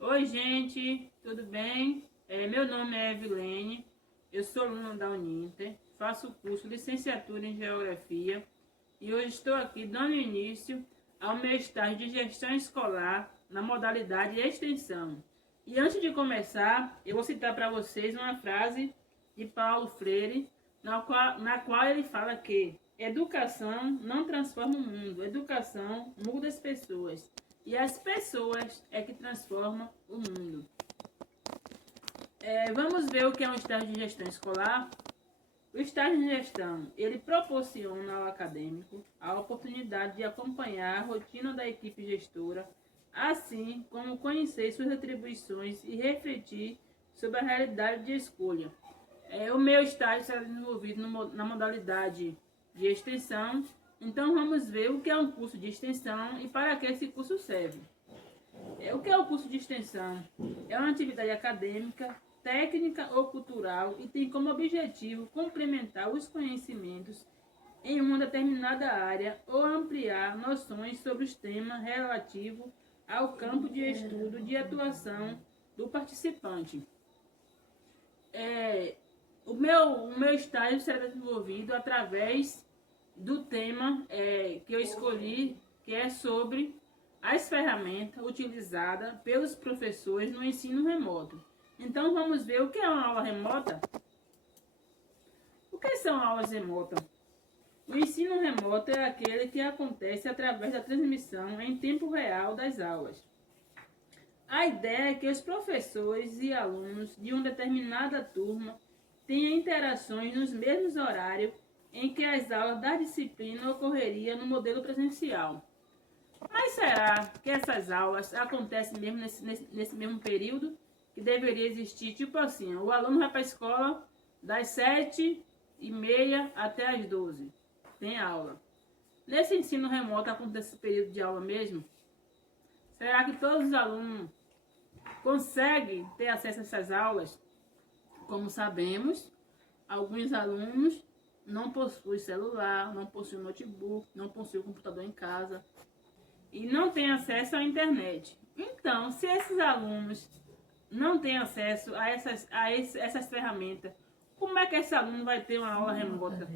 Oi, gente, tudo bem? Meu nome é Evilene, eu sou aluna da Uninter, faço o curso Licenciatura em Geografia e hoje estou aqui dando início ao meu estágio de gestão escolar na modalidade extensão. E antes de começar, eu vou citar para vocês uma frase de Paulo Freire, na qual ele fala que educação não transforma o mundo, educação muda as pessoas. E as pessoas é que transformam o mundo. Vamos ver o que é um estágio de gestão escolar. O estágio de gestão, ele proporciona ao acadêmico a oportunidade de acompanhar a rotina da equipe gestora, assim como conhecer suas atribuições e refletir sobre a realidade de escolha. O meu estágio será desenvolvido na modalidade de extensão. Então vamos ver o que é um curso de extensão e para que esse curso serve. O que é o curso de extensão? É uma atividade acadêmica, técnica ou cultural e tem como objetivo complementar os conhecimentos em uma determinada área ou ampliar noções sobre os temas relativos ao campo de estudo de atuação do participante. O meu estágio será desenvolvido através do tema que eu escolhi, que é sobre as ferramentas utilizadas pelos professores no ensino remoto. Então vamos ver o que é uma aula remota. O que são aulas remotas? O ensino remoto é aquele que acontece através da transmissão em tempo real das aulas. A ideia é que os professores e alunos de uma determinada turma tenham interações nos mesmos horários em que as aulas da disciplina ocorreria no modelo presencial. Mas será que essas aulas acontecem mesmo nesse mesmo período que deveria existir? Tipo assim, o aluno vai para a escola das 7h30 até as 12h. Tem aula. Nesse ensino remoto acontece esse período de aula mesmo? Será que todos os alunos conseguem ter acesso a essas aulas? Como sabemos, alguns alunos não possuem celular, não possuem notebook, não possuem computador em casa e não têm acesso à internet. Então, se esses alunos não têm acesso a essas ferramentas, como é que esse aluno vai ter uma aula remota?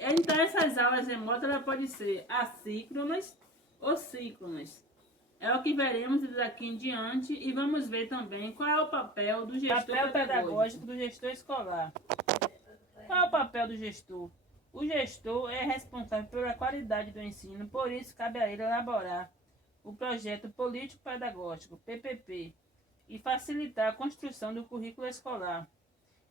Então, essas aulas remotas ela pode ser assíncronas ou síncronas. É o que veremos daqui em diante e vamos ver também qual é o papel do gestor pedagógico do gestor escolar. Qual é o papel do gestor? O gestor é responsável pela qualidade do ensino, por isso cabe a ele elaborar o projeto político-pedagógico, PPP, e facilitar a construção do currículo escolar.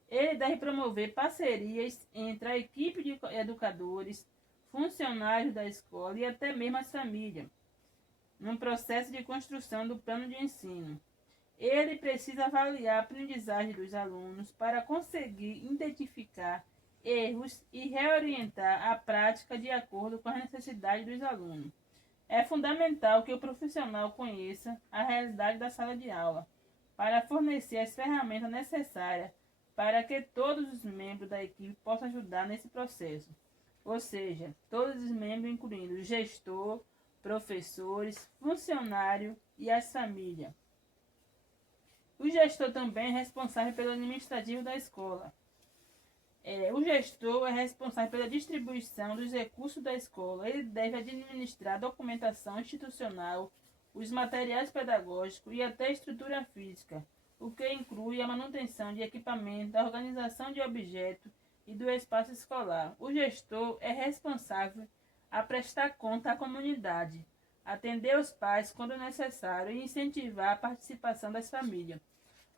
Ele deve promover parcerias entre a equipe de educadores, funcionários da escola e até mesmo as famílias, num processo de construção do plano de ensino. Ele precisa avaliar a aprendizagem dos alunos para conseguir identificar erros e reorientar a prática de acordo com as necessidades dos alunos. É fundamental que o profissional conheça a realidade da sala de aula para fornecer as ferramentas necessárias para que todos os membros da equipe possam ajudar nesse processo. Ou seja, todos os membros, incluindo o gestor, professores, funcionários e as famílias. O gestor também é responsável pelo administrativo da escola. O gestor é responsável pela distribuição dos recursos da escola. Ele deve administrar a documentação institucional, os materiais pedagógicos e até a estrutura física, o que inclui a manutenção de equipamento, a organização de objetos e do espaço escolar. O gestor é responsável a prestar conta à comunidade, atender os pais quando necessário e incentivar a participação das famílias.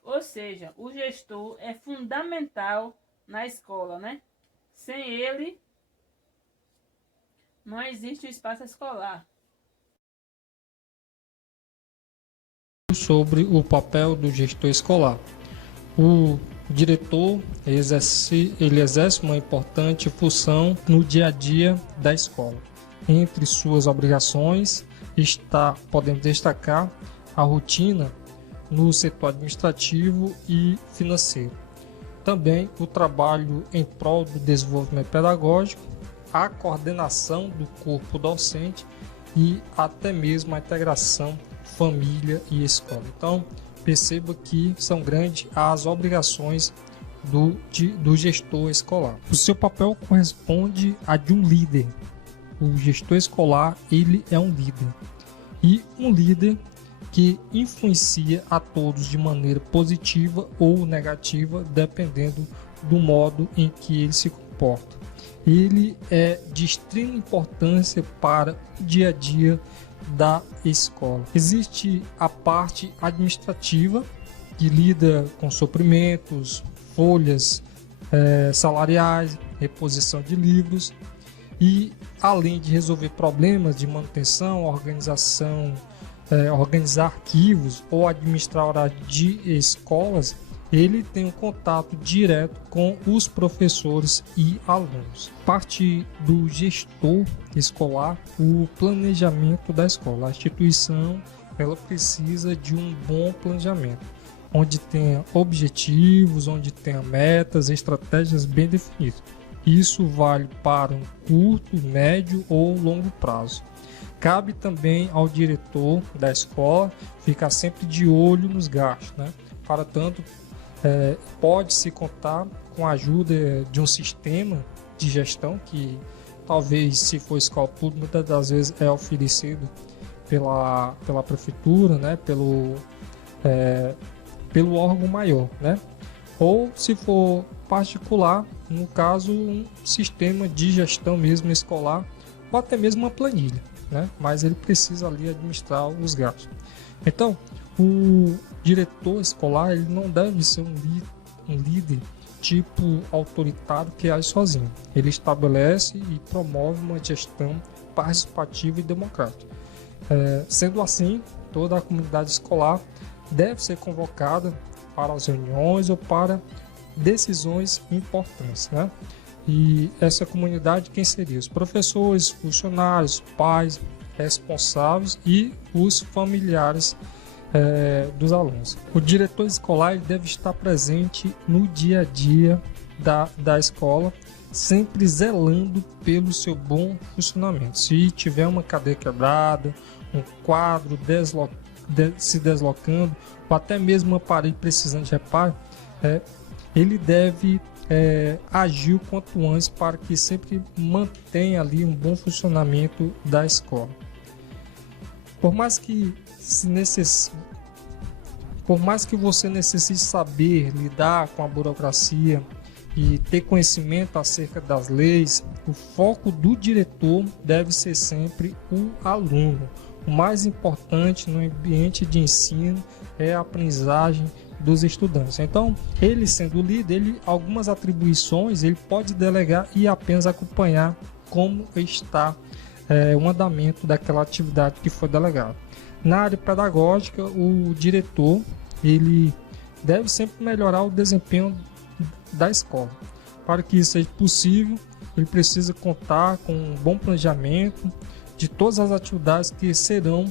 Ou seja, o gestor é fundamental na escola, né? Sem ele, não existe o espaço escolar. Sobre o papel do gestor escolar. O diretor ele exerce uma importante função no dia a dia da escola. Entre suas obrigações podemos destacar a rotina no setor administrativo e financeiro. Também o trabalho em prol do desenvolvimento pedagógico, a coordenação do corpo docente e até mesmo a integração família e escola. Então, perceba que são grandes as obrigações do gestor escolar. O seu papel corresponde a de um líder. O gestor escolar, ele é um líder. E um líder que influencia a todos de maneira positiva ou negativa, dependendo do modo em que ele se comporta. Ele é de extrema importância para o dia a dia da escola. Existe a parte administrativa, que lida com suprimentos, folhas salariais, reposição de livros, e além de resolver problemas de manutenção, organização, organizar arquivos ou administrar horário de escolas, ele tem um contato direto com os professores e alunos. Parte do gestor escolar, o planejamento da escola. A instituição, ela precisa de um bom planejamento, onde tenha objetivos, onde tenha metas, estratégias bem definidas. Isso vale para um curto, médio ou longo prazo. Cabe também ao diretor da escola ficar sempre de olho nos gastos, né? Para tanto, pode-se contar com a ajuda de um sistema de gestão que talvez, se for escola pública, muitas das vezes é oferecido pela prefeitura, né? Pelo órgão maior, né? Ou se for particular, no caso, um sistema de gestão mesmo escolar, ou até mesmo uma planilha, né? Mas ele precisa ali administrar os gastos. Então, o diretor escolar, ele não deve ser um líder tipo autoritário que age sozinho. Ele estabelece e promove uma gestão participativa e democrática. Sendo assim, toda a comunidade escolar deve ser convocada para as reuniões ou para decisões importantes, né? E essa comunidade, quem seria? Os professores, funcionários, pais, responsáveis e os familiares dos alunos. O diretor escolar deve estar presente no dia a dia da escola, sempre zelando pelo seu bom funcionamento. Se tiver uma cadeira quebrada, um quadro se deslocando, ou até mesmo uma parede precisando de reparo, ele deve agir o quanto antes para que sempre mantenha ali um bom funcionamento da escola. Por mais que você necessite saber lidar com a burocracia e ter conhecimento acerca das leis, o foco do diretor deve ser sempre o aluno. O mais importante no ambiente de ensino é a aprendizagem dos estudantes. Então, ele sendo o líder, algumas atribuições ele pode delegar e apenas acompanhar como está o andamento daquela atividade que foi delegada. Na área pedagógica, o diretor ele deve sempre melhorar o desempenho da escola. Para que isso seja possível, ele precisa contar com um bom planejamento de todas as atividades que serão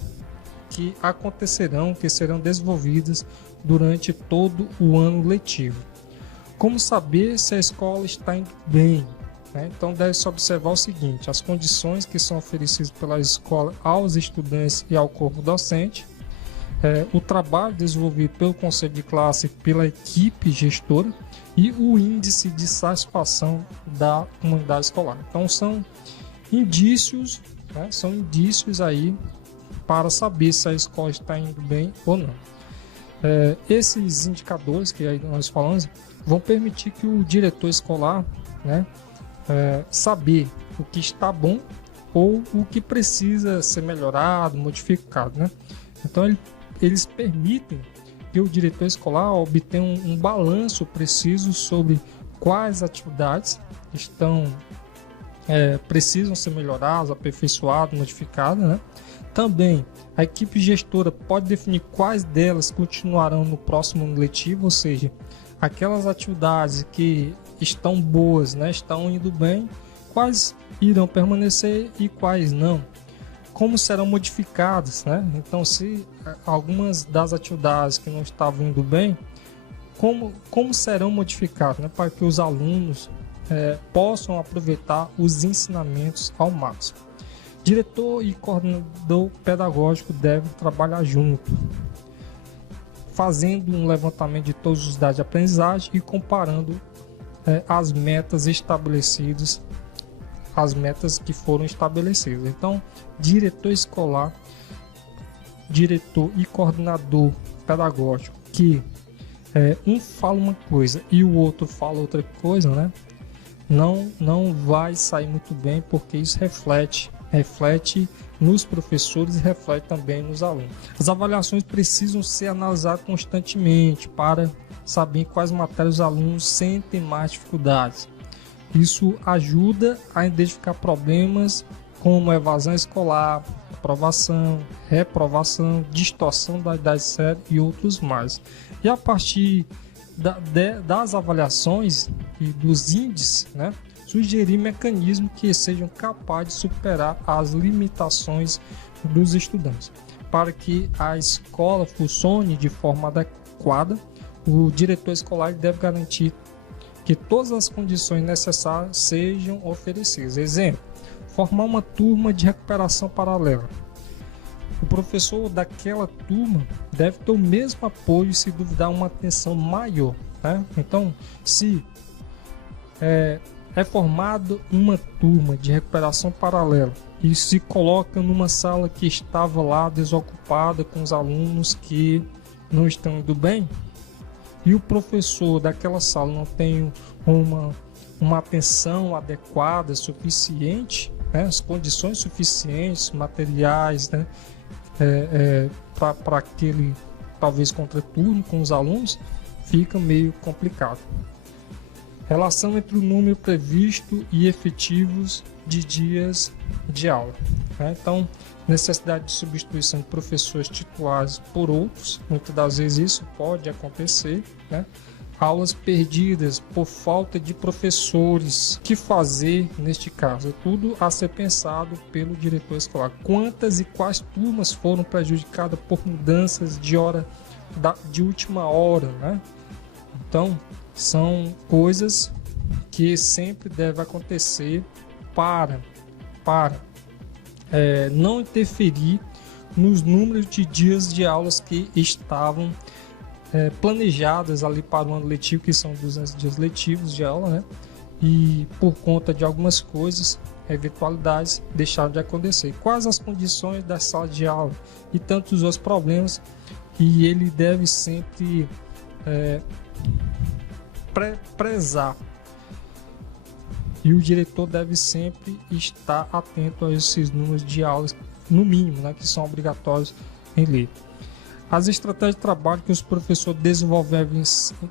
desenvolvidas durante todo o ano letivo. Como saber se a escola está indo bem? Então deve-se observar o seguinte: as condições que são oferecidas pela escola aos estudantes e ao corpo docente, o trabalho desenvolvido pelo conselho de classe e pela equipe gestora e o índice de satisfação da comunidade escolar. Então são indícios, aí para saber se a escola está indo bem ou não. Esses indicadores que aí nós falamos vão permitir que o diretor escolar, saber o que está bom ou o que precisa ser melhorado, modificado, Então eles permitem que o diretor escolar obtenha um balanço preciso sobre quais atividades precisam ser melhoradas, aperfeiçoadas, modificadas, Também a equipe gestora pode definir quais delas continuarão no próximo ano letivo, ou seja, aquelas atividades que estão boas, estão indo bem, quais irão permanecer e quais não. Como serão modificadas, Então, se algumas das atividades que não estavam indo bem, como serão modificadas, para que os alunos possam aproveitar os ensinamentos ao máximo. Diretor e coordenador pedagógico devem trabalhar junto, fazendo um levantamento de todos os dados de aprendizagem e comparando as metas estabelecidas, as metas que foram estabelecidas. Então, diretor escolar, diretor e coordenador pedagógico que um fala uma coisa e o outro fala outra coisa, né? Não vai sair muito bem, porque isso reflete nos professores e reflete também nos alunos. As avaliações precisam ser analisadas constantemente para saber em quais matérias os alunos sentem mais dificuldades. Isso ajuda a identificar problemas como evasão escolar, aprovação, reprovação, distorção da idade séria e outros mais. E a partir das avaliações e dos índices, né, sugerir mecanismos que sejam capazes de superar as limitações dos estudantes. Para que a escola funcione de forma adequada, o diretor escolar deve garantir que todas as condições necessárias sejam oferecidas. Exemplo, formar uma turma de recuperação paralela. O professor daquela turma deve ter o mesmo apoio e, se duvidar, uma atenção maior, né? Então, se é formado uma turma de recuperação paralela e se coloca numa sala que estava lá desocupada com os alunos que não estão indo bem, e o professor daquela sala não tem uma atenção adequada, suficiente, né, as condições suficientes, materiais, né, para aquele, talvez, contraturno com os alunos, fica meio complicado. Relação entre o número previsto e efetivos de dias de aula, né? Então, necessidade de substituição de professores titulares por outros, muitas das vezes isso pode acontecer, né? Aulas perdidas por falta de professores. O que fazer neste caso? É tudo a ser pensado pelo diretor escolar. Quantas e quais turmas foram prejudicadas por mudanças de hora, de última hora, né? Então, são coisas que sempre devem acontecer para não interferir nos números de dias de aulas que estavam planejadas ali para o ano letivo, que são 200 dias letivos de aula, né? E por conta de algumas coisas, eventualidades, deixaram de acontecer. Quais as condições da sala de aula e tantos outros problemas que ele deve sempre prezar. E o diretor deve sempre estar atento a esses números de aulas, no mínimo, né, que são obrigatórios em lei. As estratégias de trabalho que os professores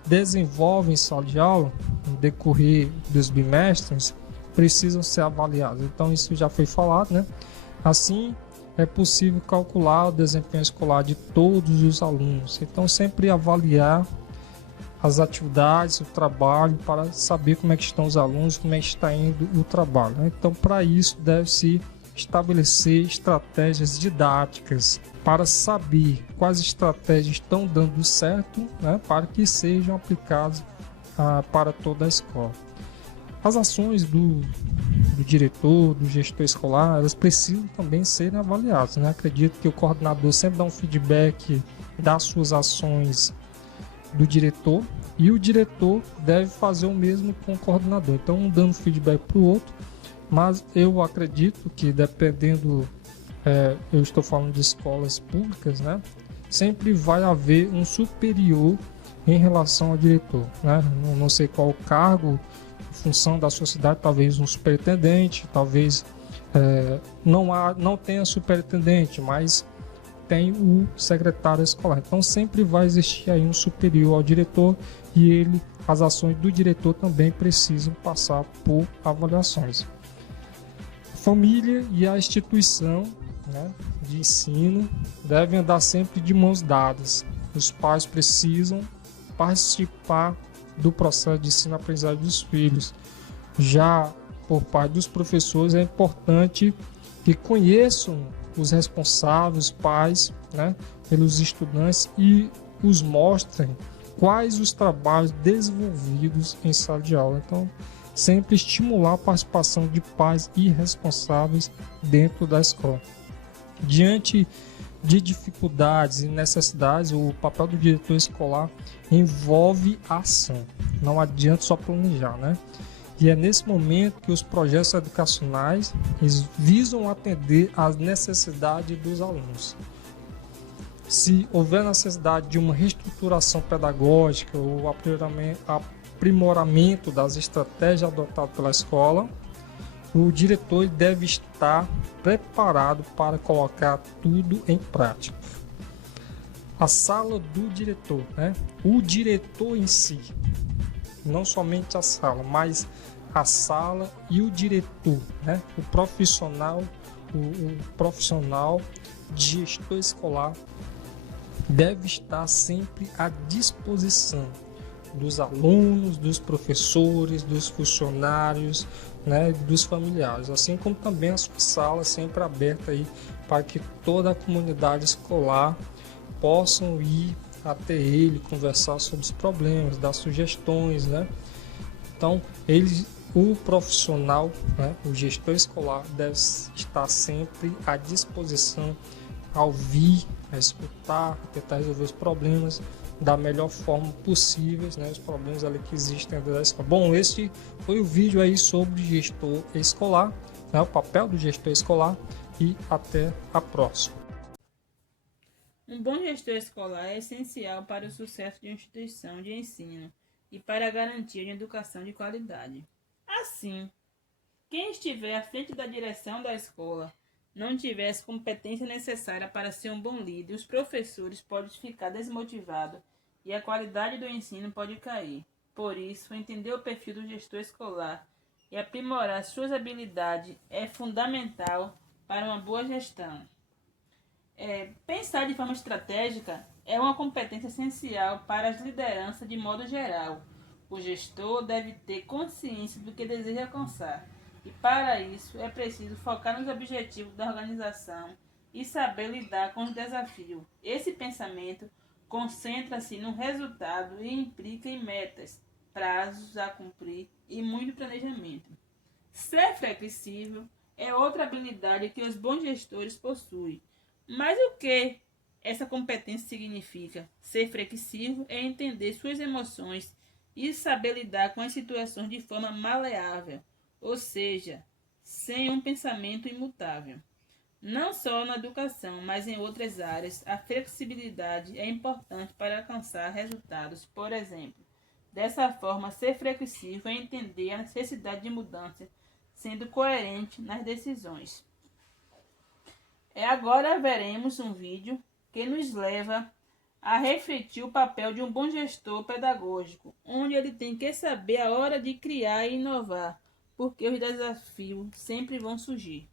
desenvolvem em sala de aula, no decorrer dos bimestres, precisam ser avaliadas. Então, isso já foi falado, né? Assim, é possível calcular o desempenho escolar de todos os alunos. Então, sempre avaliar as atividades, o trabalho, para saber como é que estão os alunos, como é que está indo o trabalho. Então, para isso, deve-se estabelecer estratégias didáticas para saber quais estratégias estão dando certo, né, para que sejam aplicadas para toda a escola. As ações do diretor, do gestor escolar, elas precisam também serem avaliadas, né? Acredito que o coordenador sempre dá um feedback das suas ações do diretor, e o diretor deve fazer o mesmo com o coordenador. Então, um dando feedback para o outro, mas eu acredito que, dependendo, eu estou falando de escolas públicas, né, sempre vai haver um superior em relação ao diretor, né? Não sei qual o cargo, função da sociedade, talvez um superintendente, talvez não tenha superintendente, mas tem o secretário escolar. Então sempre vai existir aí um superior ao diretor, e as ações do diretor também precisam passar por avaliações. Família e a instituição, né, de ensino devem andar sempre de mãos dadas. Os pais precisam participar do processo de ensino-aprendizagem dos filhos. Já por parte dos professores, é importante que conheçam os responsáveis, pais, né, pelos estudantes, e os mostrem quais os trabalhos desenvolvidos em sala de aula. Então, sempre estimular a participação de pais e responsáveis dentro da escola. Diante de dificuldades e necessidades, o papel do diretor escolar envolve a ação. Não adianta só planejar, né? E é nesse momento que os projetos educacionais visam atender às necessidades dos alunos. Se houver necessidade de uma reestruturação pedagógica ou aprimoramento das estratégias adotadas pela escola, o diretor deve estar preparado para colocar tudo em prática. A sala do diretor, né? O diretor em si, não somente a sala, mas a sala e o diretor, né? O profissional de gestor escolar deve estar sempre à disposição dos alunos, dos professores, dos funcionários, né, dos familiares, assim como também a sua sala sempre aberta aí para que toda a comunidade escolar possam ir até ele, conversar sobre os problemas, dar sugestões, né? Então, o profissional, né, o gestor escolar deve estar sempre à disposição a ouvir, a escutar, a tentar resolver os problemas da melhor forma possível, né, os problemas ali que existem dentro da escola. Bom, esse foi o vídeo aí sobre gestor escolar, né, o papel do gestor escolar, e até a próxima. Um bom gestor escolar é essencial para o sucesso de uma instituição de ensino e para a garantia de educação de qualidade. Assim, quem estiver à frente da direção da escola não tivesse competência necessária para ser um bom líder, os professores podem ficar desmotivados e a qualidade do ensino pode cair. Por isso, entender o perfil do gestor escolar e aprimorar suas habilidades é fundamental para uma boa gestão. Pensar de forma estratégica é uma competência essencial para as lideranças de modo geral. O gestor deve ter consciência do que deseja alcançar. E para isso é preciso focar nos objetivos da organização e saber lidar com os desafios. Esse pensamento concentra-se no resultado e implica em metas, prazos a cumprir e muito planejamento. Ser flexível é outra habilidade que os bons gestores possuem. Mas o que essa competência significa? Ser flexível é entender suas emoções e saber lidar com as situações de forma maleável, ou seja, sem um pensamento imutável. Não só na educação, mas em outras áreas, a flexibilidade é importante para alcançar resultados. Por exemplo, dessa forma, ser flexível é entender a necessidade de mudança, sendo coerente nas decisões. Agora veremos um vídeo que nos leva a refletir o papel de um bom gestor pedagógico, onde ele tem que saber a hora de criar e inovar, porque os desafios sempre vão surgir.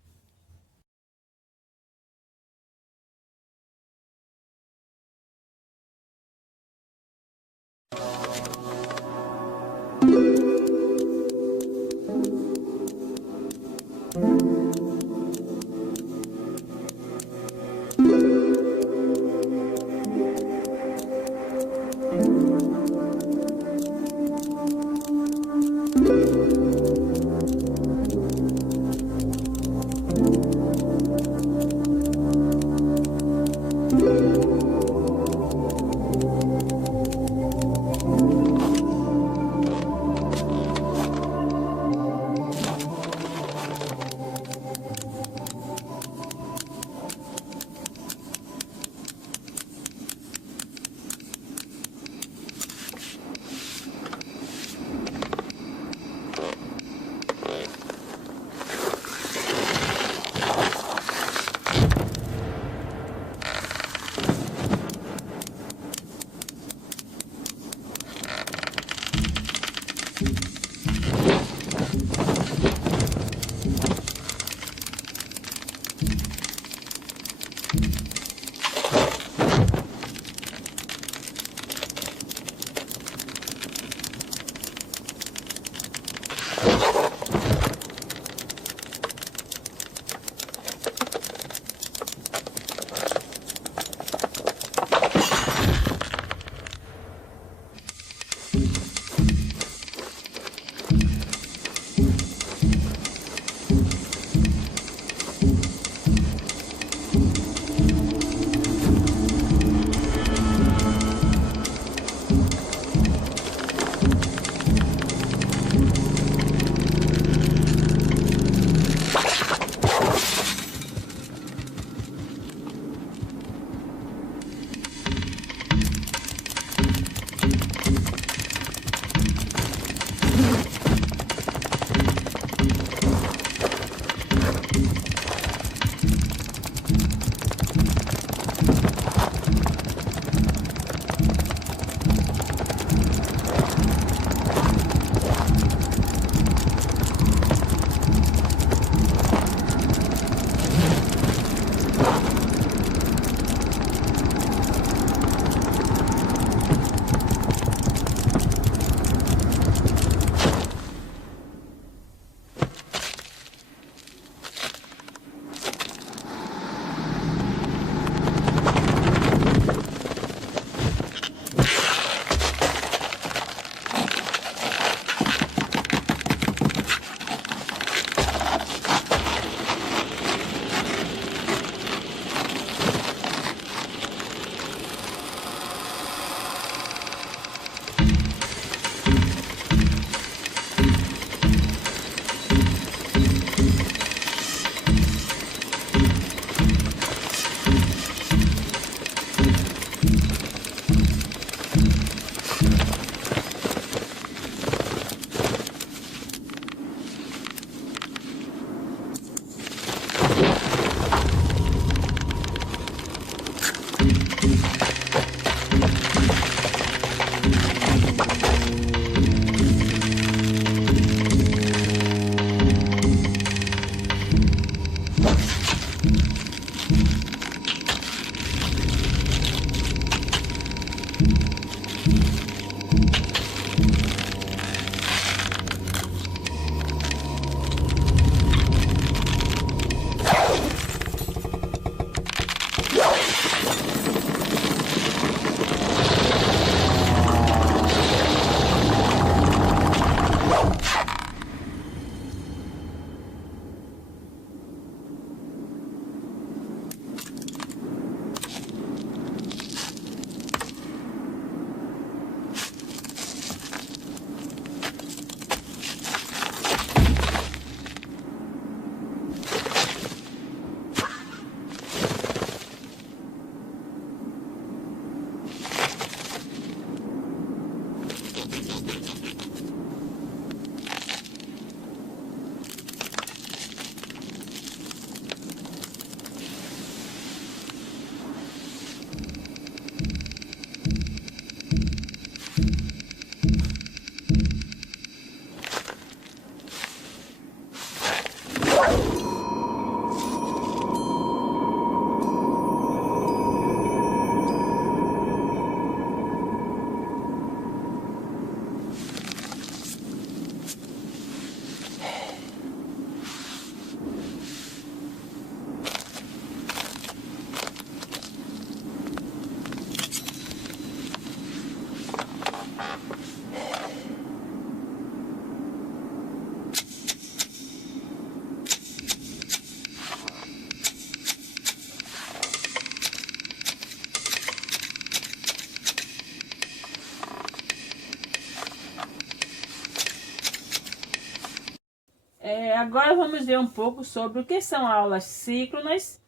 Agora vamos ver um pouco sobre o que são aulas síncronas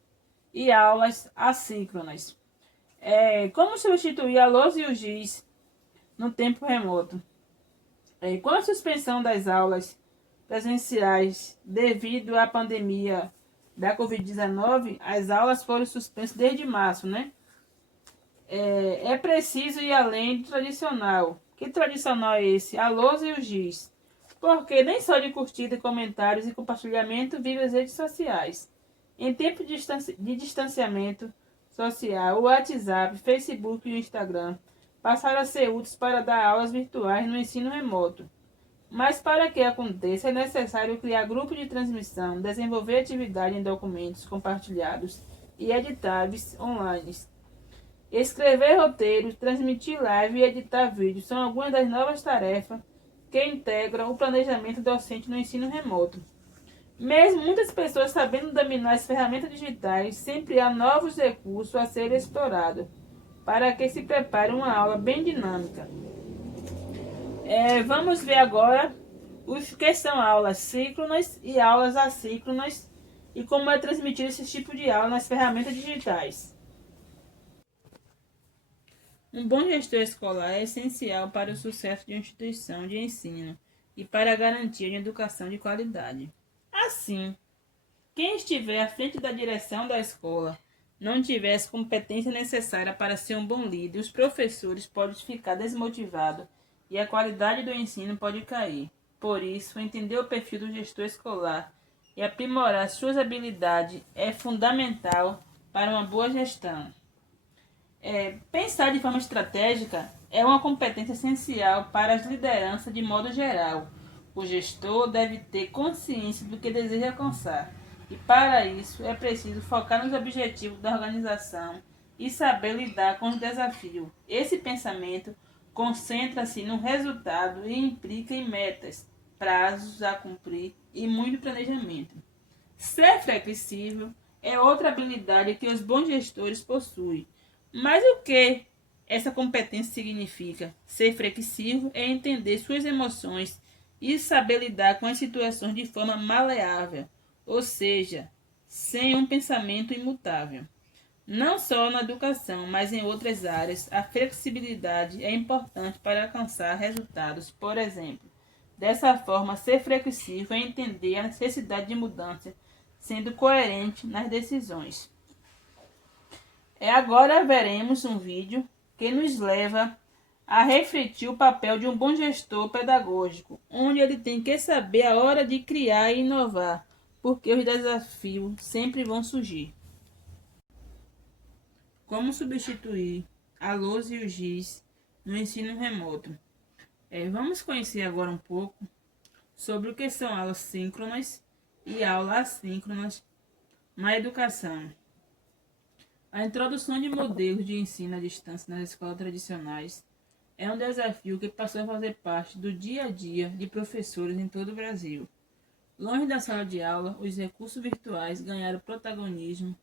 e aulas assíncronas. Como substituir a lousa e o giz no tempo remoto. Com a suspensão das aulas presenciais devido à pandemia da Covid-19, as aulas foram suspensas desde março, né? É preciso ir além do tradicional. Que tradicional é esse? A lousa e o giz. Porque nem só de curtida, comentários e compartilhamento vivem as redes sociais. Em tempo de distanciamento social, o WhatsApp, Facebook e o Instagram passaram a ser úteis para dar aulas virtuais no ensino remoto. Mas para que aconteça, é necessário criar grupos de transmissão, desenvolver atividade em documentos compartilhados e editáveis online. Escrever roteiros, transmitir live e editar vídeos são algumas das novas tarefas que integram o planejamento docente no ensino remoto. Mesmo muitas pessoas sabendo dominar as ferramentas digitais, sempre há novos recursos a serem explorados para que se prepare uma aula bem dinâmica. Vamos ver agora o que são aulas síncronas e aulas assíncronas e como é transmitido esse tipo de aula nas ferramentas digitais. Um bom gestor escolar é essencial para o sucesso de uma instituição de ensino e para a garantia de educação de qualidade. Assim, Quem estiver à frente da direção da escola não tiver a competência necessária para ser um bom líder, os professores podem ficar desmotivados e a qualidade do ensino pode cair. Por isso, entender o perfil do gestor escolar e aprimorar suas habilidades é fundamental para uma boa gestão. Pensar de forma estratégica é uma competência essencial para as lideranças de modo geral. O gestor deve ter consciência do que deseja alcançar e, para isso, é preciso focar nos objetivos da organização e saber lidar com os desafios. Esse pensamento concentra-se no resultado e implica em metas, prazos a cumprir e muito planejamento. Ser flexível é outra habilidade que os bons gestores possuem. Mas o que essa competência significa? Ser flexível é entender suas emoções e saber lidar com as situações de forma maleável, ou seja, sem um pensamento imutável. Não só na educação, mas em outras áreas, a flexibilidade é importante para alcançar resultados. Por exemplo, dessa forma, ser flexível é entender a necessidade de mudança, sendo coerente nas decisões. Agora veremos um vídeo que nos leva a refletir o papel de um bom gestor pedagógico, onde ele tem que saber a hora de criar e inovar, porque os desafios sempre vão surgir. Como substituir a lousa e o giz no ensino remoto? Vamos conhecer agora um pouco sobre o que são aulas síncronas e aulas assíncronas na educação. A introdução de modelos de ensino à distância nas escolas tradicionais é um desafio que passou a fazer parte do dia a dia de professores em todo o Brasil. Longe da sala de aula, os recursos virtuais ganharam protagonismo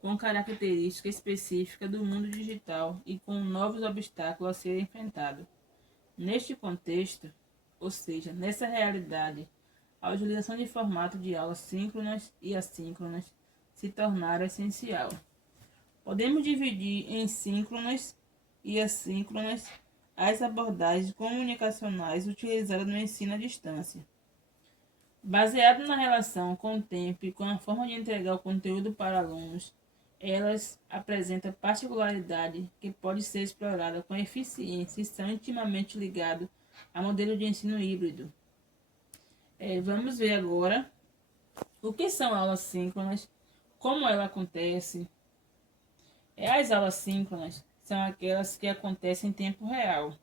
com características específicas do mundo digital e com novos obstáculos a serem enfrentados. Neste contexto, ou seja, nessa realidade, a utilização de formato de aulas síncronas e assíncronas se tornaram essencial. Podemos dividir em síncronas e assíncronas as abordagens comunicacionais utilizadas no ensino à distância. Baseado na relação com o tempo e com a forma de entregar o conteúdo para alunos, elas apresentam particularidade que pode ser explorada com eficiência e são intimamente ligados ao modelo de ensino híbrido. Vamos ver agora o que são aulas síncronas, como ela acontece. As aulas síncronas são aquelas que acontecem em tempo real.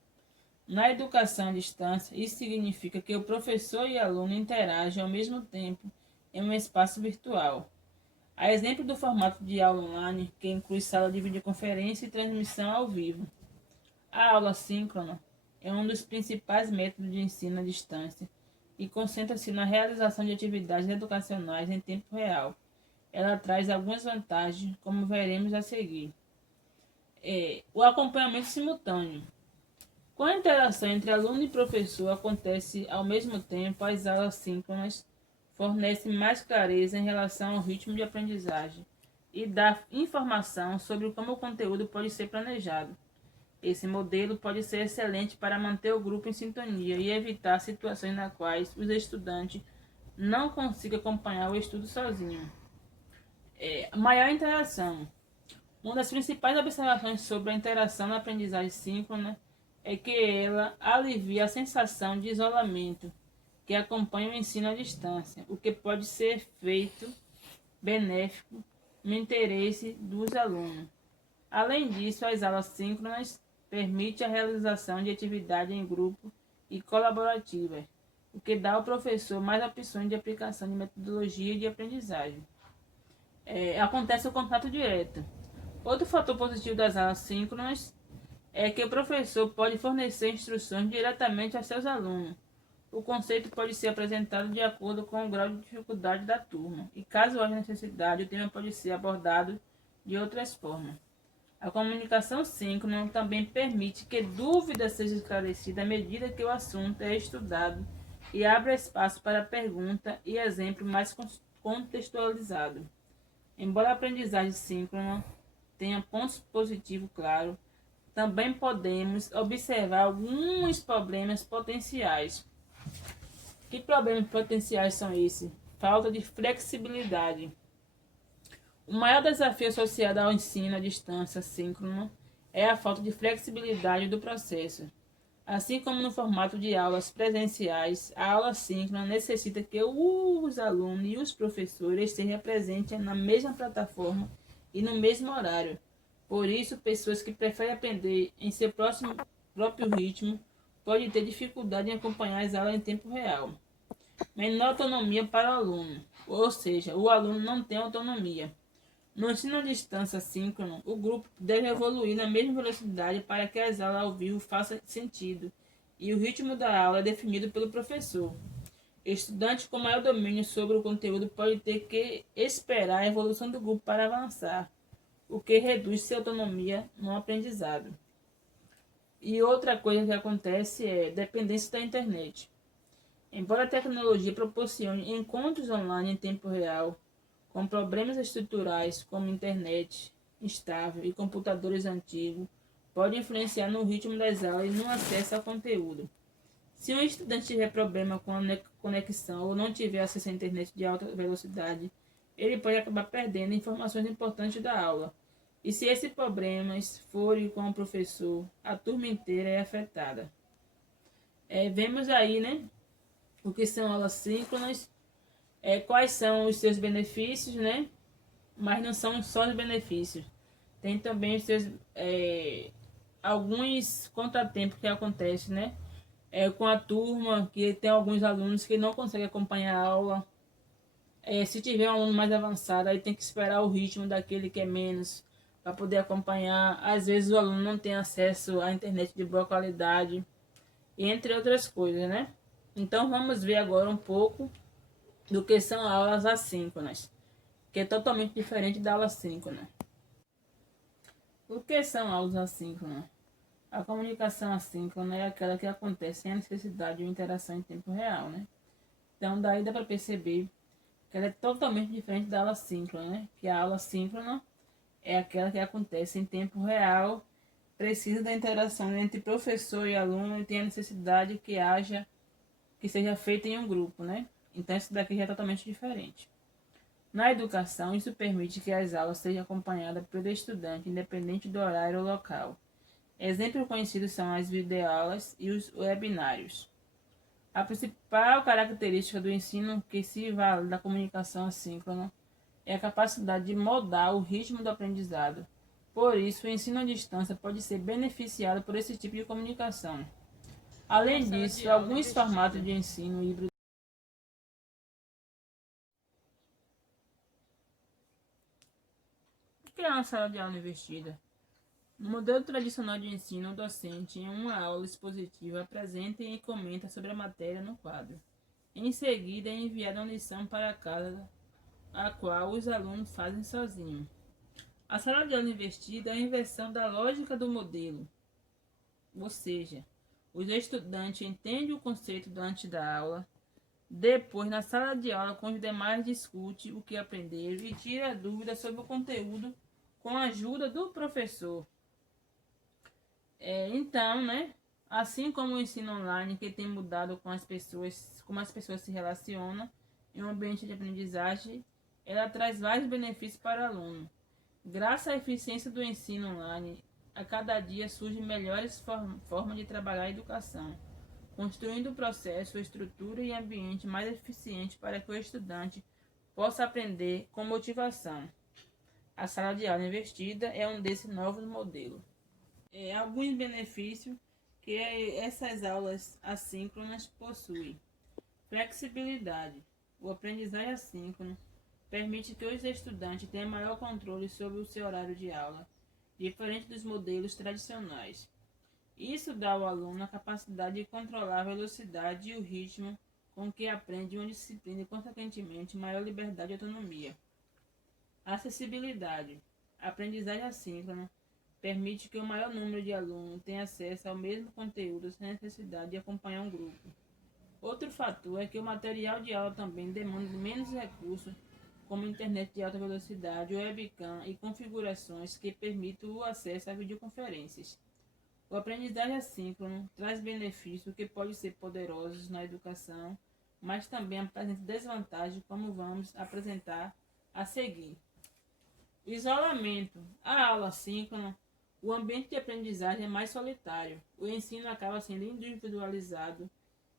Na educação à distância, isso significa que o professor e o aluno interagem ao mesmo tempo em um espaço virtual. A exemplo do formato de aula online, que inclui sala de videoconferência e transmissão ao vivo. A aula síncrona é um dos principais métodos de ensino à distância e concentra-se na realização de atividades educacionais em tempo real. Ela traz algumas vantagens, como veremos a seguir. O acompanhamento simultâneo. Quando a interação entre aluno e professor acontece ao mesmo tempo, as aulas síncronas fornecem mais clareza em relação ao ritmo de aprendizagem e dá informação sobre como o conteúdo pode ser planejado. Esse modelo pode ser excelente para manter o grupo em sintonia e evitar situações nas quais os estudantes não consigam acompanhar o estudo sozinho. Maior interação. Uma das principais observações sobre a interação na aprendizagem síncrona é que ela alivia a sensação de isolamento que acompanha o ensino à distância, o que pode ser feito benéfico no interesse dos alunos. Além disso, as aulas síncronas permitem a realização de atividades em grupo e colaborativas, o que dá ao professor mais opções de aplicação de metodologia de aprendizagem. Acontece o contato direto. Outro fator positivo das aulas síncronas é que o professor pode fornecer instruções diretamente a seus alunos. O conceito pode ser apresentado de acordo com o grau de dificuldade da turma, e caso haja necessidade, o tema pode ser abordado de outras formas. A comunicação síncrona também permite que dúvidas sejam esclarecidas à medida que o assunto é estudado e abre espaço para pergunta e exemplo mais contextualizado. Embora a aprendizagem síncrona tenha pontos positivos claros, também podemos observar alguns problemas potenciais. Que problemas potenciais são esses? falta de flexibilidade. O maior desafio associado ao ensino à distância síncrono é a falta de flexibilidade do processo. Assim como no formato de aulas presenciais, a aula síncrona necessita que os alunos e os professores estejam presentes na mesma plataforma e no mesmo horário. Por isso, pessoas que preferem aprender em seu próprio ritmo podem ter dificuldade em acompanhar as aulas em tempo real. Menor autonomia para o aluno, ou seja, o aluno não tem autonomia. No ensino à distância síncrono, o grupo deve evoluir na mesma velocidade para que as aulas ao vivo façam sentido, e o ritmo da aula é definido pelo professor. Estudante com maior domínio sobre o conteúdo pode ter que esperar a evolução do grupo para avançar, o que reduz sua autonomia no aprendizado. E outra coisa que acontece é dependência da internet. Embora a tecnologia proporcione encontros online em tempo real, com problemas estruturais como internet instável e computadores antigos, pode influenciar no ritmo das aulas e no acesso ao conteúdo. Se um estudante tiver problema com a conexão ou não tiver acesso à internet de alta velocidade, ele pode acabar perdendo informações importantes da aula. E se esses problemas forem com o professor, a turma inteira é afetada. Vemos aí, né, o que são aulas síncronas, quais são os seus benefícios, né? Mas não são só os benefícios. Tem também os seus alguns contratempos que acontecem, né? Com a turma, que tem alguns alunos que não conseguem acompanhar a aula. Se tiver um aluno mais avançado, aí tem que esperar o ritmo daquele que é menos para poder acompanhar. Às vezes o aluno não tem acesso à internet de boa qualidade, entre outras coisas, né? Então vamos ver agora um pouco do que são aulas assíncronas, que é totalmente diferente da aula síncrona. O que são aulas assíncronas? A comunicação assíncrona é aquela que acontece sem a necessidade de uma interação em tempo real, né? Então daí dá para perceber que ela é totalmente diferente da aula síncrona, né? Que a aula síncrona é aquela que acontece em tempo real, precisa da interação entre professor e aluno e tem a necessidade que seja feita em um grupo, né? Então isso daqui já é totalmente diferente. Na educação, isso permite que as aulas sejam acompanhadas pelo estudante, independente do horário ou local. Exemplos conhecidos são as videoaulas e os webinários. A principal característica do ensino que se vale da comunicação assíncrona é a capacidade de moldar o ritmo do aprendizado. Por isso, o ensino à distância pode ser beneficiado por esse tipo de comunicação. Além disso, alguns formatos de ensino híbrido. O que é uma sala de aula investida? No modelo tradicional de ensino, o docente, em uma aula expositiva, apresenta e comenta sobre a matéria no quadro. Em seguida, é enviada uma lição para casa, a qual os alunos fazem sozinhos. A sala de aula investida é a inversão da lógica do modelo, ou seja, os estudantes entendem o conceito antes da aula, depois, na sala de aula, com os demais, discute o que aprenderam e tira dúvidas sobre o conteúdo com a ajuda do professor. Então, né, assim como o ensino online, que tem mudado com as pessoas, como as pessoas se relacionam em um ambiente de aprendizagem, ela traz vários benefícios para o aluno. Graças à eficiência do ensino online, a cada dia surgem melhores formas de trabalhar a educação, construindo o processo, estrutura e ambiente mais eficiente para que o estudante possa aprender com motivação. A sala de aula investida é um desses novos modelos. Alguns benefícios que essas aulas assíncronas possuem. Flexibilidade. O aprendizagem assíncrono permite que os estudantes tenham maior controle sobre o seu horário de aula, diferente dos modelos tradicionais. Isso dá ao aluno a capacidade de controlar a velocidade e o ritmo com que aprende uma disciplina e, consequentemente, maior liberdade e autonomia. Acessibilidade. A aprendizagem assíncrona permite que o maior número de alunos tenha acesso ao mesmo conteúdo sem necessidade de acompanhar um grupo. Outro fator é que o material de aula também demanda menos recursos, como internet de alta velocidade, webcam e configurações que permitam o acesso a videoconferências. O aprendizagem assíncrono traz benefícios que podem ser poderosos na educação, mas também apresenta desvantagens, como vamos apresentar a seguir. Isolamento. A aula síncrona, o ambiente de aprendizagem é mais solitário. O ensino acaba sendo individualizado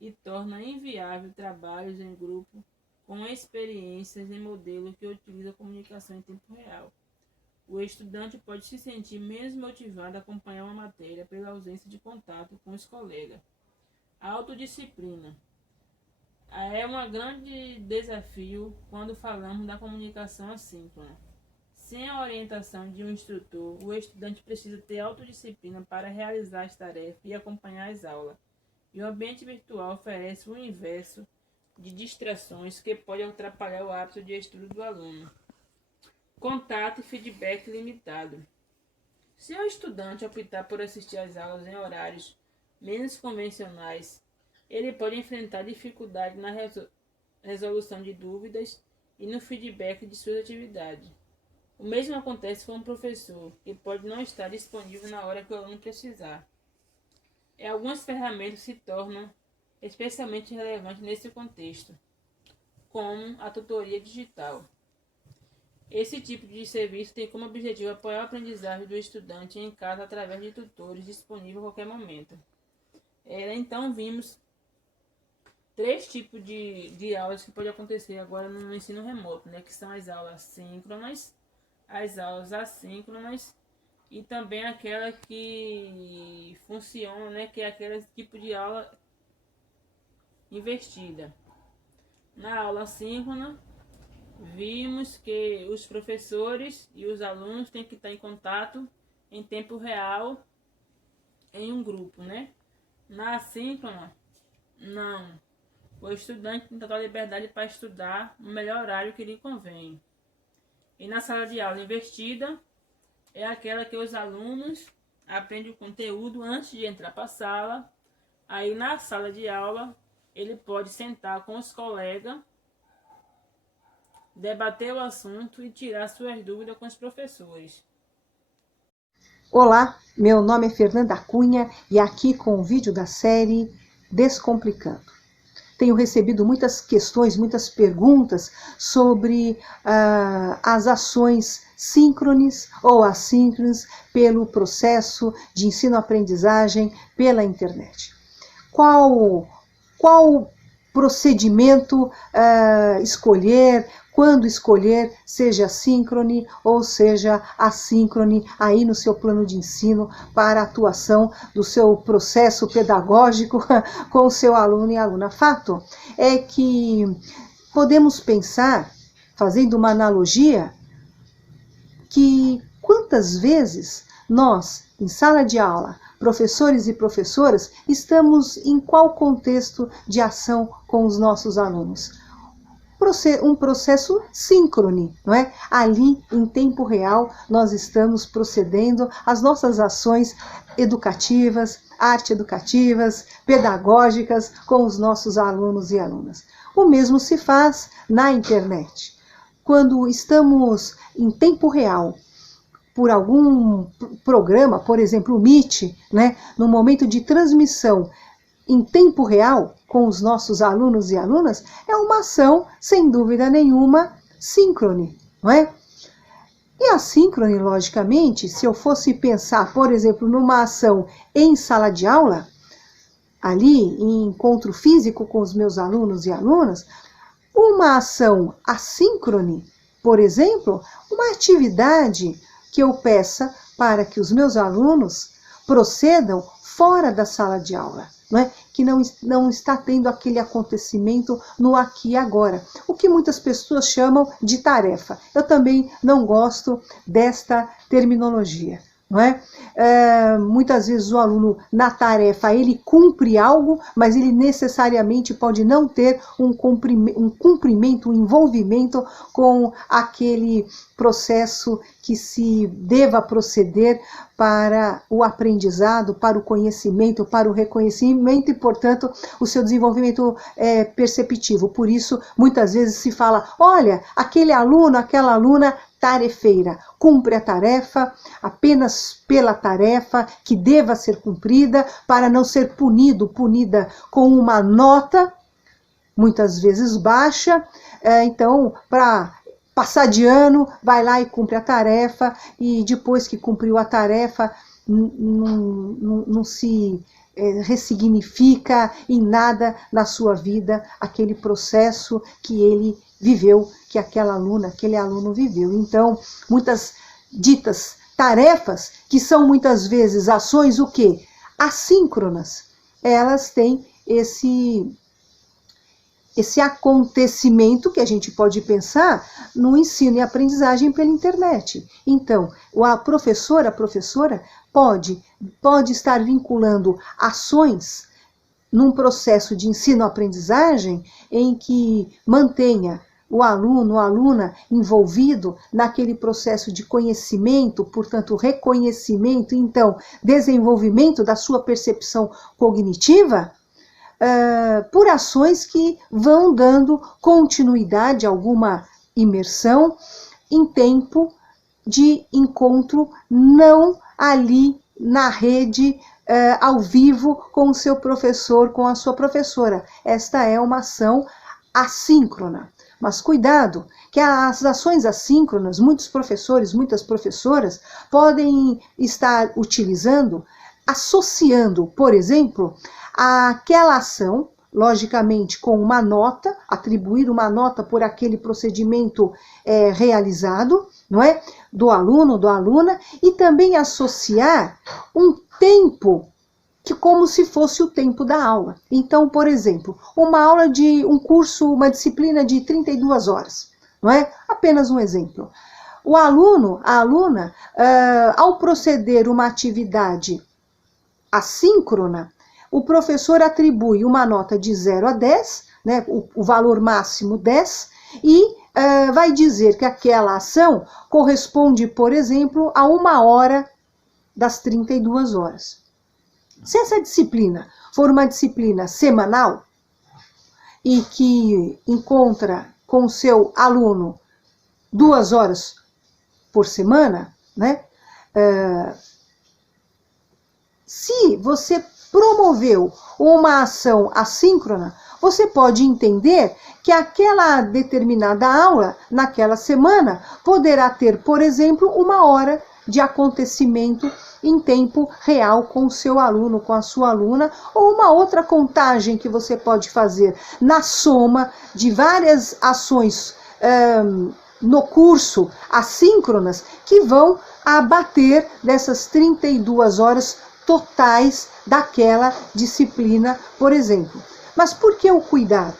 e torna inviável trabalhos em grupo com experiências em modelo que utiliza a comunicação em tempo real. O estudante pode se sentir menos motivado a acompanhar uma matéria pela ausência de contato com os colegas. A autodisciplina é um grande desafio quando falamos da comunicação assíncrona. Sem a orientação de um instrutor, o estudante precisa ter autodisciplina para realizar as tarefas e acompanhar as aulas. E o ambiente virtual oferece o inverso de distrações que pode atrapalhar o hábito de estudo do aluno. Contato e feedback limitado. Se o estudante optar por assistir às aulas em horários menos convencionais, ele pode enfrentar dificuldade na resolução de dúvidas e no feedback de suas atividades. O mesmo acontece com o professor, que pode não estar disponível na hora que o aluno precisar. E algumas ferramentas se tornam especialmente relevantes nesse contexto, como a tutoria digital. Esse tipo de serviço tem como objetivo apoiar a aprendizagem do estudante em casa através de tutores disponíveis a qualquer momento. Então, vimos 3 tipos de aulas que podem acontecer agora no ensino remoto, né? Que são as aulas síncronas, as aulas assíncronas e também aquela que funciona, né? Que é aquele tipo de aula invertida. Na aula síncrona, vimos que os professores e os alunos têm que estar em contato em tempo real em um grupo, né? Na assíncrona, não. O estudante tem total liberdade para estudar no melhor horário que lhe convém. E na sala de aula invertida, é aquela que os alunos aprendem o conteúdo antes de entrar para a sala. Aí na sala de aula, ele pode sentar com os colegas, debater o assunto e tirar suas dúvidas com os professores. Olá, meu nome é Fernanda Cunha e aqui com o vídeo da série Descomplicando. Tenho recebido muitas questões, muitas perguntas sobre as ações síncrones ou assíncrones pelo processo de ensino-aprendizagem pela internet. Qual procedimento escolher, quando escolher, seja síncrone ou seja assíncrone, aí no seu plano de ensino para a atuação do seu processo pedagógico com o seu aluno e aluna. Fato é que podemos pensar, fazendo uma analogia, que quantas vezes nós, em sala de aula, professores e professoras, estamos em qual contexto de ação com os nossos alunos? Um processo síncrone, não é? Ali, em tempo real, nós estamos procedendo às nossas ações educativas, arte-educativas, pedagógicas com os nossos alunos e alunas. O mesmo se faz na internet. Quando estamos em tempo real, por algum programa, por exemplo, o Meet, né, no momento de transmissão em tempo real com os nossos alunos e alunas, é uma ação, sem dúvida nenhuma, síncrone, não é? E a síncrone, logicamente, se eu fosse pensar, por exemplo, numa ação em sala de aula, ali em encontro físico com os meus alunos e alunas, uma ação assíncrone, por exemplo, uma atividade que eu peça para que os meus alunos procedam fora da sala de aula, não é? Que não está tendo aquele acontecimento no aqui e agora, o que muitas pessoas chamam de tarefa. Eu também não gosto desta terminologia, não é? Muitas vezes o aluno na tarefa ele cumpre algo, mas ele necessariamente pode não ter um cumprimento, um envolvimento com aquele processo que se deva proceder para o aprendizado, para o conhecimento, para o reconhecimento e, portanto, o seu desenvolvimento perceptivo. Por isso, muitas vezes se fala, olha, aquele aluno, aquela aluna tarefeira, cumpre a tarefa apenas pela tarefa que deva ser cumprida para não ser punida com uma nota muitas vezes baixa, então, para passar de ano, vai lá e cumpre a tarefa, e depois que cumpriu a tarefa, não se ressignifica em nada na sua vida aquele processo que ele viveu, que aquela aluna, aquele aluno viveu. Então, muitas ditas tarefas, que são muitas vezes ações o quê? Assíncronas, elas têm esse acontecimento que a gente pode pensar no ensino e aprendizagem pela internet. Então, a professora pode estar vinculando ações num processo de ensino-aprendizagem em que mantenha o aluno, a aluna envolvido naquele processo de conhecimento, portanto, reconhecimento, então, desenvolvimento da sua percepção cognitiva, por ações que vão dando continuidade a alguma imersão em tempo de encontro, não ali na rede, ao vivo, com o seu professor, com a sua professora. Esta é uma ação assíncrona. Mas cuidado, que as ações assíncronas, muitos professores, muitas professoras podem estar utilizando, associando, por exemplo, aquela ação, logicamente com uma nota, atribuir uma nota por aquele procedimento realizado, não é? Do aluno, da aluna, e também associar um tempo que como se fosse o tempo da aula. Então, por exemplo, uma aula de um curso, uma disciplina de 32 horas, não é? Apenas um exemplo. O aluno, a aluna, ao proceder uma atividade assíncrona, o professor atribui uma nota de 0 a 10, né, o valor máximo 10, e vai dizer que aquela ação corresponde, por exemplo, a 1 hora das 32 horas. Se essa disciplina for uma disciplina semanal e que encontra com o seu aluno 2 horas por semana, né? Se você promoveu uma ação assíncrona, você pode entender que aquela determinada aula, naquela semana, poderá ter, por exemplo, 1 hora de acontecimento em tempo real com o seu aluno, com a sua aluna, ou uma outra contagem que você pode fazer na soma de várias ações no curso assíncronas que vão abater dessas 32 horas totais daquela disciplina, por exemplo. Mas por que o cuidado?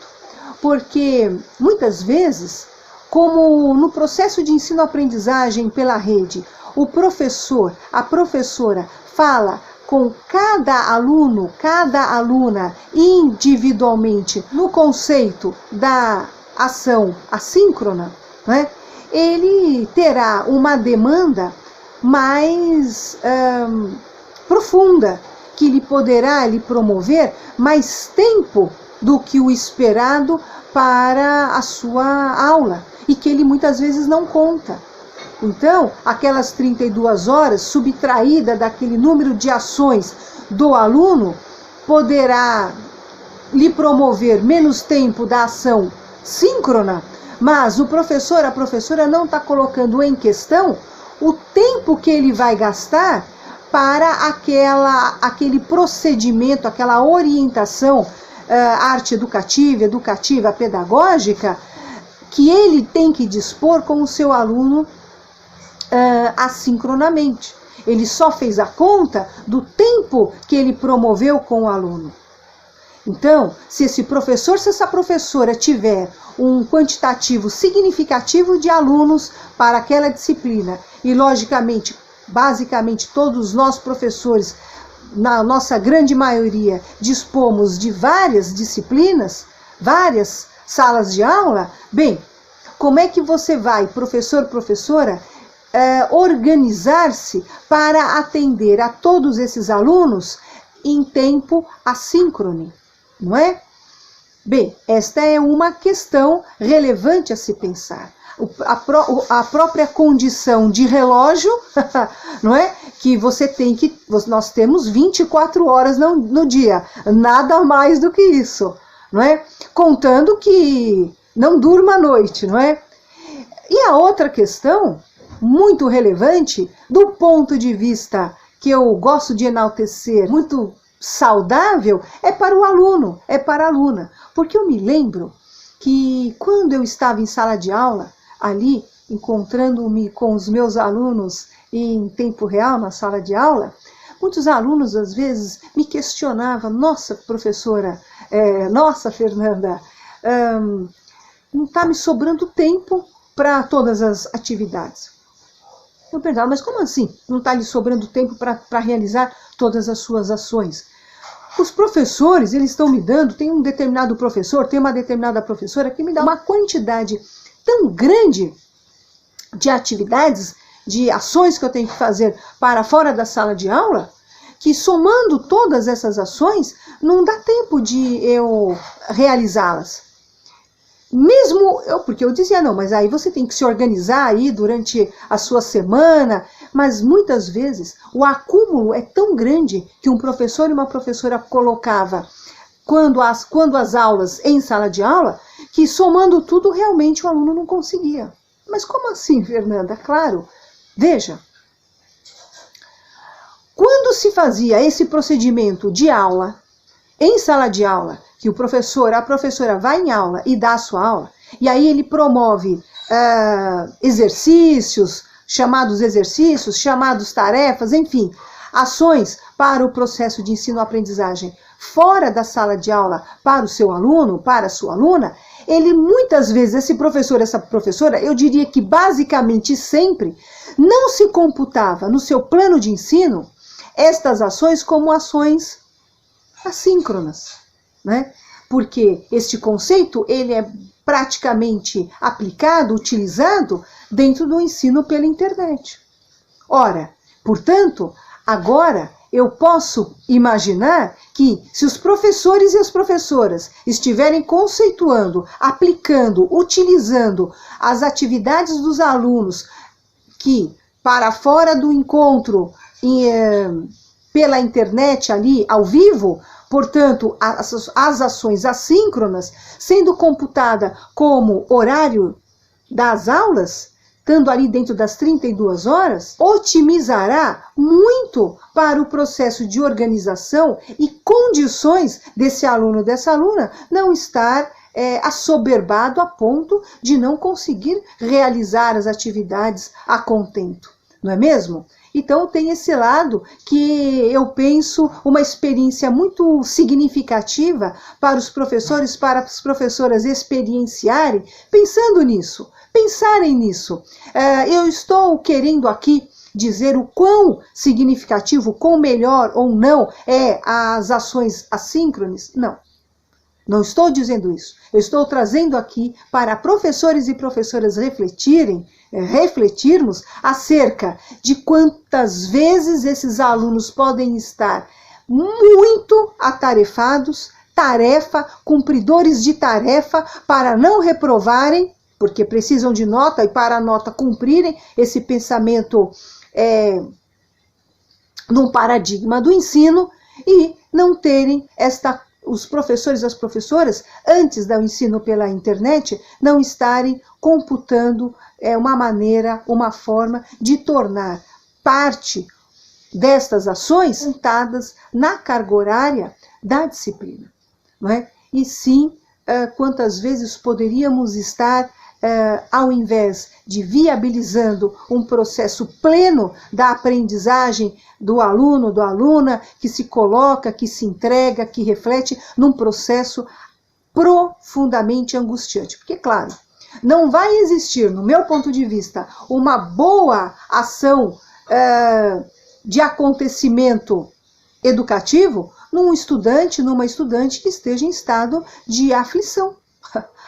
Porque muitas vezes, como no processo de ensino-aprendizagem pela rede, o professor, a professora fala com cada aluno, cada aluna individualmente no conceito da ação assíncrona, né? Ele terá uma demanda mais profunda, que lhe poderá lhe promover mais tempo do que o esperado para a sua aula, e que ele muitas vezes não conta. Então, aquelas 32 horas, subtraída daquele número de ações do aluno, poderá lhe promover menos tempo da ação síncrona, mas o professor, a professora não está colocando em questão o tempo que ele vai gastar para aquele procedimento, aquela orientação, arte educativa, pedagógica, que ele tem que dispor com o seu aluno assincronamente. Ele só fez a conta do tempo que ele promoveu com o aluno. Então, se esse professor, se essa professora tiver um quantitativo significativo de alunos para aquela disciplina, e logicamente, basicamente todos nós professores, na nossa grande maioria, dispomos de várias disciplinas, várias salas de aula, bem, como é que você vai, professor, professora, organizar-se para atender a todos esses alunos em tempo assíncrono, não é? Bem, esta é uma questão relevante a se pensar. A própria condição de relógio, não é? Que nós temos 24 horas no dia, nada mais do que isso, não é? Contando que não durma à noite, não é? E a outra questão, muito relevante, do ponto de vista que eu gosto de enaltecer, muito saudável, é para o aluno, é para a aluna. Porque eu me lembro que quando eu estava em sala de aula, ali, encontrando-me com os meus alunos em tempo real na sala de aula, muitos alunos às vezes me questionavam: nossa professora, nossa Fernanda, não está me sobrando tempo para todas as atividades. Eu perguntava: mas como assim? Não está lhe sobrando tempo para realizar todas as suas ações? Os professores, eles estão me dando, tem um determinado professor, tem uma determinada professora que me dá uma quantidade tão grande de atividades, de ações que eu tenho que fazer para fora da sala de aula, que somando todas essas ações, não dá tempo de eu realizá-las. Mesmo eu, porque eu dizia: não, mas aí você tem que se organizar aí durante a sua semana, mas muitas vezes o acúmulo é tão grande que um professor e uma professora colocava quando as aulas em sala de aula, que somando tudo realmente o aluno não conseguia. Mas como assim, Fernanda? Claro, veja, quando se fazia esse procedimento de aula, em sala de aula, que a professora vai em aula e dá a sua aula, e aí ele promove exercícios, chamados tarefas, enfim, ações para o processo de ensino-aprendizagem fora da sala de aula para o seu aluno, para a sua aluna, ele muitas vezes, esse professor, essa professora, eu diria que basicamente sempre, não se computava no seu plano de ensino estas ações como ações assíncronas, né? Porque este conceito ele é praticamente aplicado, utilizado dentro do ensino pela internet. Ora, portanto, agora eu posso imaginar que se os professores e as professoras estiverem conceituando, aplicando, utilizando as atividades dos alunos que para fora do encontro pela internet ali ao vivo, portanto, as ações assíncronas sendo computada como horário das aulas, estando ali dentro das 32 horas, otimizará muito para o processo de organização e condições desse aluno, dessa aluna, não estar assoberbado a ponto de não conseguir realizar as atividades a contento, não é mesmo? Então tem esse lado que eu penso uma experiência muito significativa para os professores, para as professoras experienciarem, pensarem nisso. Eu estou querendo aqui dizer o quão significativo, quão melhor ou não as ações assíncronas? Não. Não estou dizendo isso. Eu estou trazendo aqui para professores e professoras refletirmos acerca de quantas vezes esses alunos podem estar muito atarefados, cumpridores de tarefa, para não reprovarem, porque precisam de nota, e para a nota cumprirem esse pensamento num paradigma do ensino, e não terem os professores e as professoras, antes do ensino pela internet, não estarem computando uma forma de tornar parte destas ações montadas na carga horária da disciplina. Não é? E sim, quantas vezes poderíamos estar, ao invés de viabilizando um processo pleno da aprendizagem do aluno, da aluna, que se coloca, que se entrega, que reflete num processo profundamente angustiante. Porque, claro, não vai existir, no meu ponto de vista, uma boa ação de acontecimento educativo numa estudante que esteja em estado de aflição.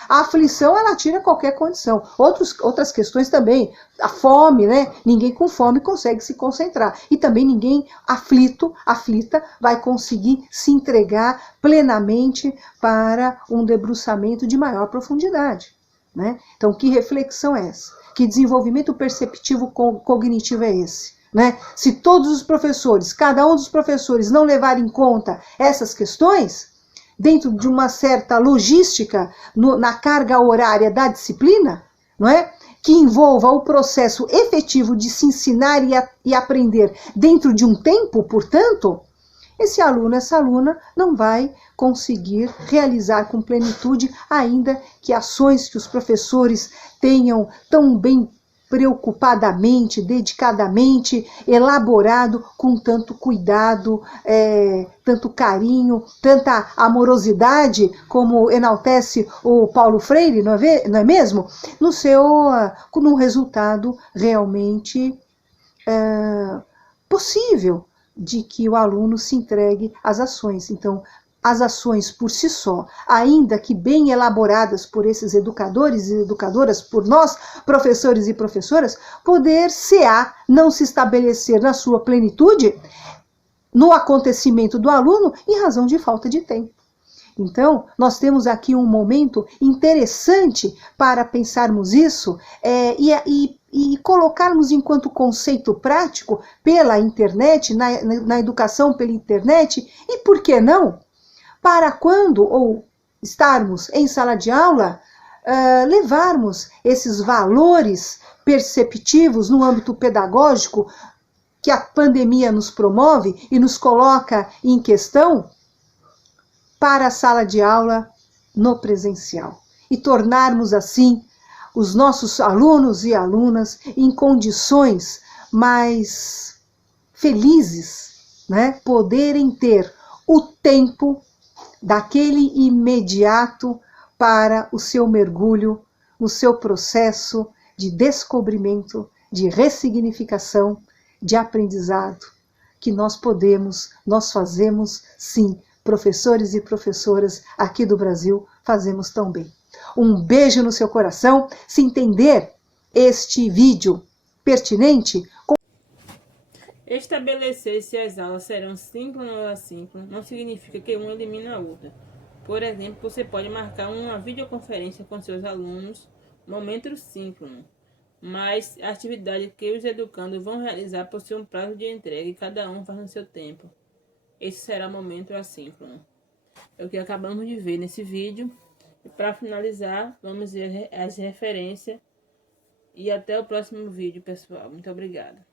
A aflição, ela tira qualquer condição. Outras questões também. A fome, né? Ninguém com fome consegue se concentrar. E também ninguém aflita, vai conseguir se entregar plenamente para um debruçamento de maior profundidade, né? Então, que reflexão é essa? Que desenvolvimento perceptivo cognitivo é esse? Né? Se todos os professores, cada um dos professores não levar em conta essas questões, dentro de uma certa logística na carga horária da disciplina, não é? Que envolva o processo efetivo de se ensinar e aprender dentro de um tempo, portanto, esse aluno, essa aluna não vai conseguir realizar com plenitude, ainda que ações que os professores tenham tão bem preocupadamente, dedicadamente, elaborado com tanto cuidado, tanto carinho, tanta amorosidade, como enaltece o Paulo Freire, não é mesmo? No resultado realmente possível de que o aluno se entregue às ações. Então, as ações por si só, ainda que bem elaboradas por esses educadores e educadoras, por nós, professores e professoras, poder-se-á não se estabelecer na sua plenitude no acontecimento do aluno em razão de falta de tempo. Então, nós temos aqui um momento interessante para pensarmos isso e colocarmos enquanto conceito prático pela internet, na educação pela internet, e por que não? Para quando ou estarmos em sala de aula, levarmos esses valores perceptivos no âmbito pedagógico que a pandemia nos promove e nos coloca em questão para a sala de aula no presencial. E tornarmos assim os nossos alunos e alunas em condições mais felizes, né? Poderem ter o tempo daquele imediato para o seu mergulho no seu processo de descobrimento, de ressignificação, de aprendizado, que nós fazemos sim, professores e professoras aqui do Brasil, fazemos tão bem. Um beijo no seu coração. Se entender este vídeo pertinente, Estabelecer se as aulas serão síncronas ou assíncronas não significa que uma elimina a outra. Por exemplo, você pode marcar uma videoconferência com seus alunos, momento síncrono, mas a atividade que os educandos vão realizar possui um prazo de entrega e cada um faz no seu tempo. Esse será o momento assíncrono. É o que acabamos de ver nesse vídeo. E para finalizar, vamos ver as referências. E até o próximo vídeo, pessoal. Muito obrigada.